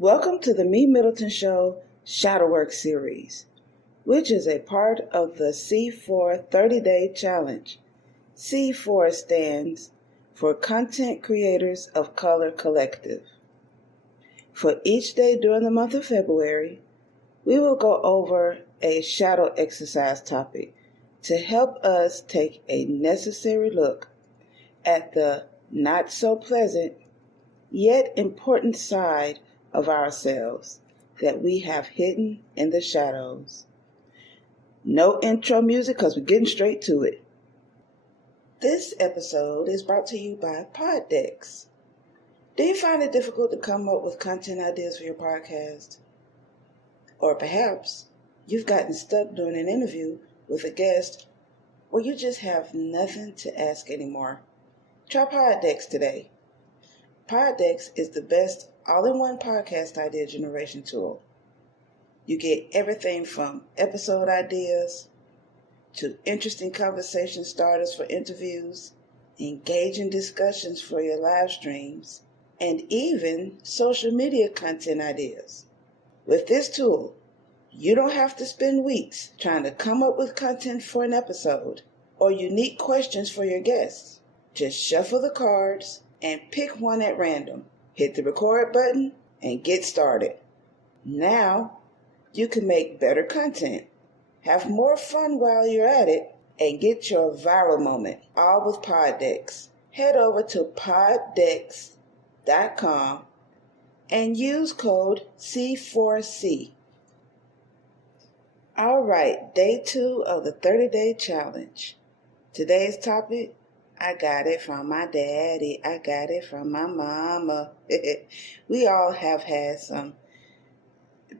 Welcome to the MeMyddleton Show Shadowwork series, which is a part of the C4 30-Day Challenge. C4 stands for Content Creators of Color Collective. For each day during the month of February, we will go over a shadow exercise topic to help us take a necessary look at the not so pleasant yet important side of ourselves that we have hidden in the shadows. No intro music because we're getting straight to it. This episode is brought to you by Poddecks. Do you find it difficult to come up with content ideas for your podcast? Or perhaps you've gotten stuck doing an interview with a guest or you just have nothing to ask anymore? Try Poddecks today. Poddecks is the best all-in-one podcast idea generation tool. You get everything from episode ideas to interesting conversation starters for interviews, engaging discussions for your live streams, and even social media content ideas. With this tool, you don't have to spend weeks trying to come up with content for an episode or unique questions for your guests. Just shuffle the cards and pick one at random. Hit the record button and get started. Now, you can make better content, have more fun while you're at it, and get your viral moment, all with Poddecks. Head over to poddecks.com and use code C4C. All right, day 2 of the 30-Day Challenge. Today's topic: I got it from my daddy. I got it from my mama. We all have had some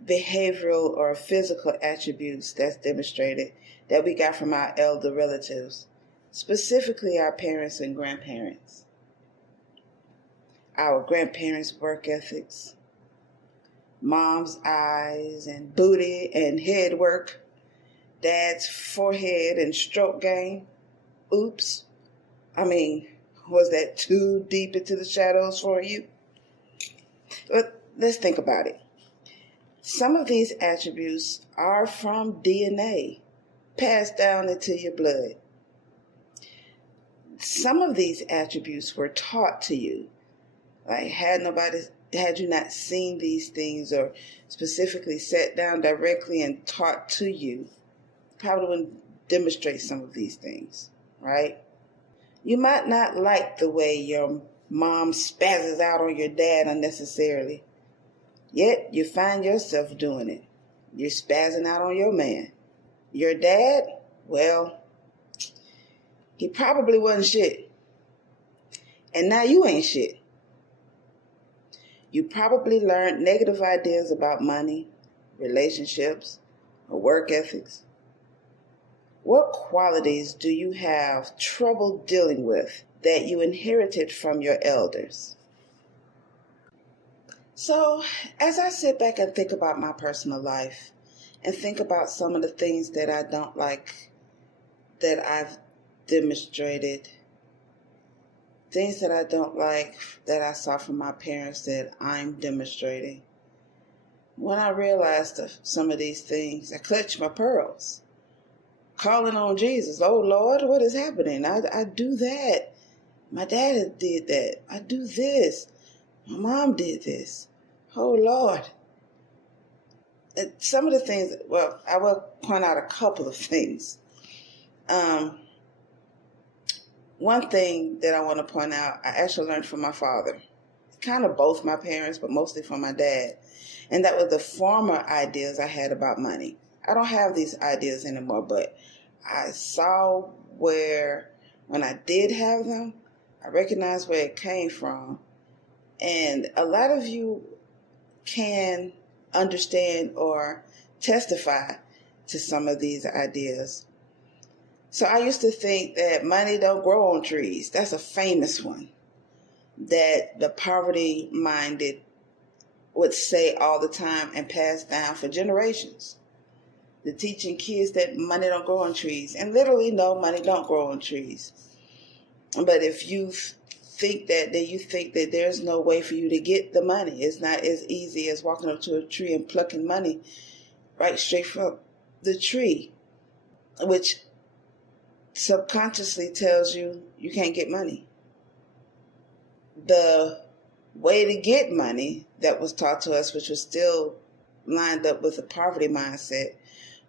behavioral or physical attributes that's demonstrated that we got from our elder relatives, specifically our parents and grandparents. Our grandparents' work ethics, mom's eyes and booty and head work, dad's forehead and stroke game. Oops. Was that too deep into the shadows for you? But let's think about it. Some of these attributes are from DNA, passed down into your blood. Some of these attributes were taught to you. Like, had you not seen these things or specifically sat down directly and taught to you, probably wouldn't demonstrate some of these things, right? You might not like the way your mom spazzes out on your dad unnecessarily, yet you find yourself doing it. You're spazzing out on your man. Your dad, well, he probably wasn't shit. And now you ain't shit. You probably learned negative ideas about money, relationships, or work ethics. What qualities do you have trouble dealing with that you inherited from your elders? So, as I sit back and think about my personal life and think about some of the things that I don't like that I've demonstrated, things that I don't like that I saw from my parents that I'm demonstrating, when I realized some of these things, I clutched my pearls. Calling on Jesus. Oh, Lord, what is happening? I do that. My dad did that. I do this. My mom did this. Oh, Lord. And some of the things, well, I will point out a couple of things. One thing that I want to point out, I actually learned from my father. Kind of both my parents, but mostly from my dad. And that was the former ideas I had about money. I don't have these ideas anymore, but I saw where, when I did have them, I recognized where it came from. And a lot of you can understand or testify to some of these ideas. So I used to think that money don't grow on trees. That's a famous one that the poverty-minded would say all the time and pass down for generations. They're teaching kids that money don't grow on trees. And literally, no, money don't grow on trees. But if you think that, then you think that there's no way for you to get the money. It's not as easy as walking up to a tree and plucking money right straight from the tree, which subconsciously tells you you can't get money. The way to get money that was taught to us, which was still lined up with a poverty mindset,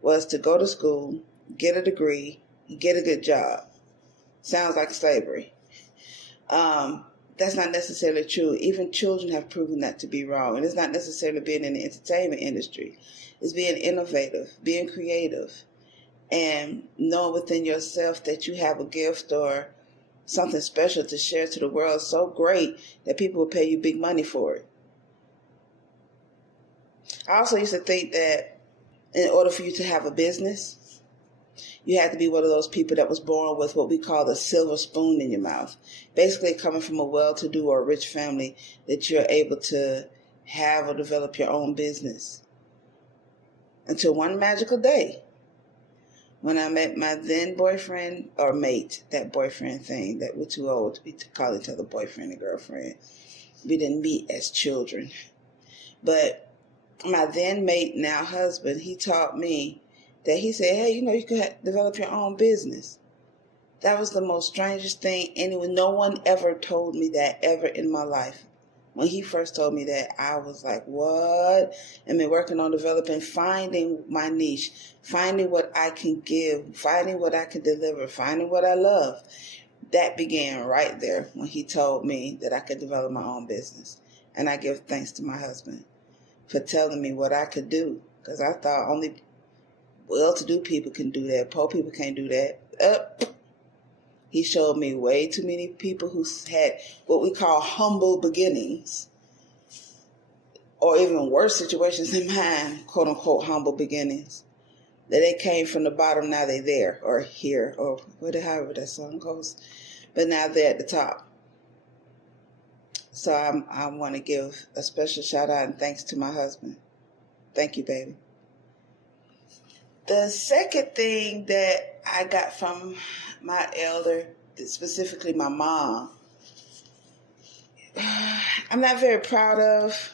was to go to school, get a degree, get a good job. Sounds like slavery. That's not necessarily true. Even children have proven that to be wrong. And it's not necessarily being in the entertainment industry. It's being innovative, being creative, and knowing within yourself that you have a gift or something special to share to the world so great that people will pay you big money for it. I also used to think that in order for you to have a business, you had to be one of those people that was born with what we call the silver spoon in your mouth. Basically coming from a well-to-do or rich family that you're able to have or develop your own business. Until one magical day, when I met my then boyfriend, or mate, that boyfriend thing, that we're too old to be call each other boyfriend and girlfriend. We didn't meet as children. But my then mate, now husband, he taught me that he said, hey, you could develop your own business. That was the most strangest thing anyone, no one ever told me that ever in my life. When he first told me that, I was like, what? And been working on developing, finding my niche, finding what I can give, finding what I can deliver, finding what I love. That began right there when he told me that I could develop my own business. And I give thanks to my husband for telling me what I could do, because I thought only well-to-do people can do that. Poor people can't do that. He showed me way too many people who had what we call humble beginnings, or even worse situations than mine, quote-unquote humble beginnings, that they came from the bottom, now they're there, or here, or however that song goes, but now they're at the top. So I want to give a special shout-out and thanks to my husband. Thank you, baby. The second thing that I got from my elder, specifically my mom, I'm not very proud of.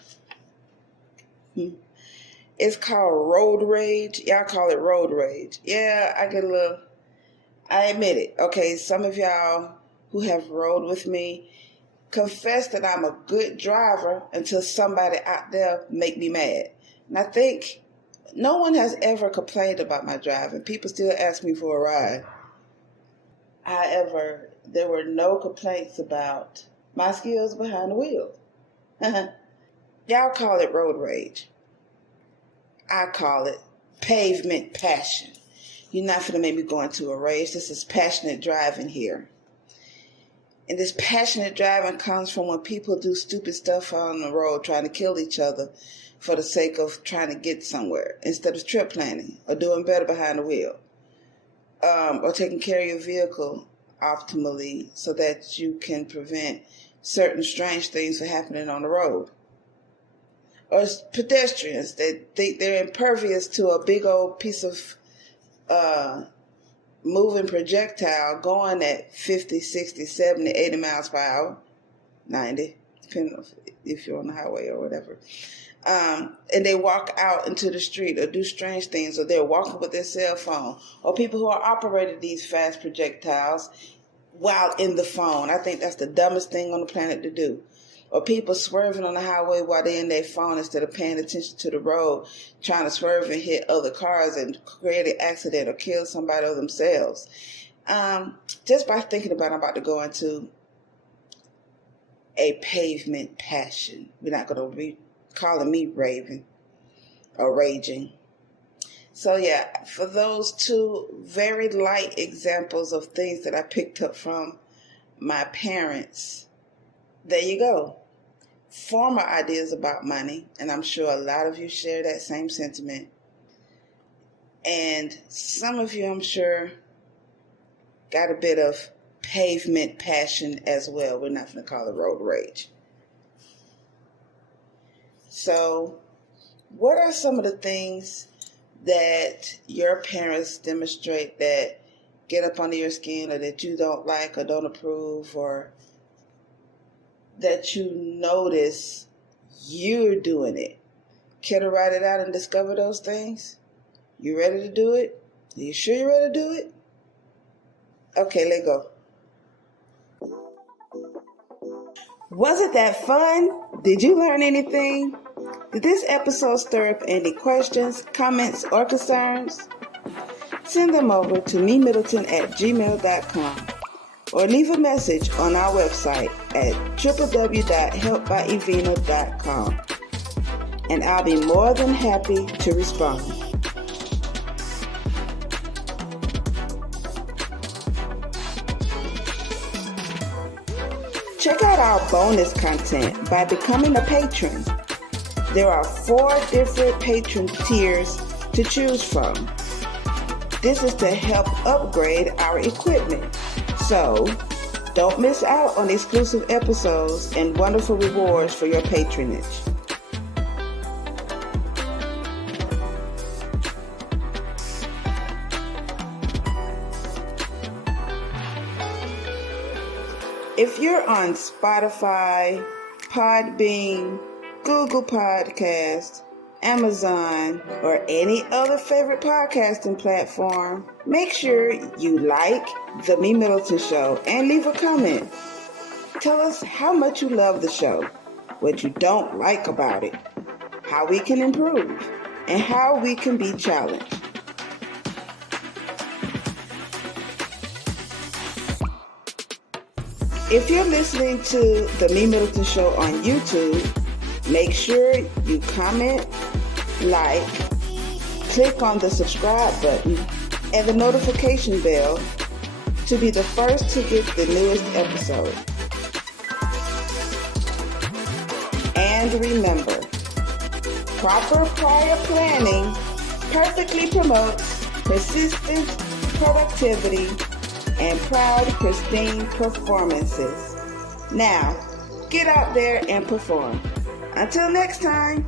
It's called road rage. Y'all call it road rage. Yeah, I admit it. Okay, some of y'all who have rode with me confess that I'm a good driver until somebody out there make me mad. And I think no one has ever complained about my driving. People still ask me for a ride. However, there were no complaints about my skills behind the wheel. Y'all call it road rage. I call it pavement passion. You're not going to make me go into a rage. This is passionate driving here. And this passionate driving comes from when people do stupid stuff on the road, trying to kill each other for the sake of trying to get somewhere, instead of trip planning or doing better behind the wheel, or taking care of your vehicle optimally so that you can prevent certain strange things from happening on the road. Or pedestrians that think they're impervious to a big old piece of moving projectile going at 50, 60, 70, 80 miles per hour, 90, depending on if you're on the highway or whatever. And they walk out into the street or do strange things, or they're walking with their cell phone, or people who are operating these fast projectiles while in the phone. I think that's the dumbest thing on the planet to do. Or people swerving on the highway while they're in their phone instead of paying attention to the road, trying to swerve and hit other cars and create an accident or kill somebody or themselves. Just by thinking about it, I'm about to go into a pavement passion. We're not going to be calling me raving or raging. So yeah, for those two very light examples of things that I picked up from my parents, there you go. Former ideas about money, and I'm sure a lot of you share that same sentiment. And some of you, I'm sure, got a bit of pavement passion as well. We're not going to call it road rage. So, what are some of the things that your parents demonstrate that get up under your skin, or that you don't like or don't approve, or that you notice you're doing it? Care to write it out and discover those things? You ready to do it? Are you sure you're ready to do it? Okay, let's go. Was it that fun? Did you learn anything? Did this episode stir up any questions, comments, or concerns? Send them over to MeMyddleton@gmail.com or leave a message on our website at www.helpbyevina.com, and I'll be more than happy to respond. Check out our bonus content by becoming a patron. There are 4 different patron tiers to choose from. This is to help upgrade our equipment. So, don't miss out on exclusive episodes and wonderful rewards for your patronage. If you're on Spotify, Podbean, Google Podcasts, Amazon, or any other favorite podcasting platform, make sure you like The MeMyddleton Show and leave a comment. Tell us how much you love the show, what you don't like about it, how we can improve, and how we can be challenged. If you're listening to The MeMyddleton Show on YouTube, make sure you comment, like, click on the subscribe button and the notification bell to be the first to get the newest episode. And remember, proper prior planning perfectly promotes persistent productivity and proud, pristine performances. Now, get out there and perform. Until next time.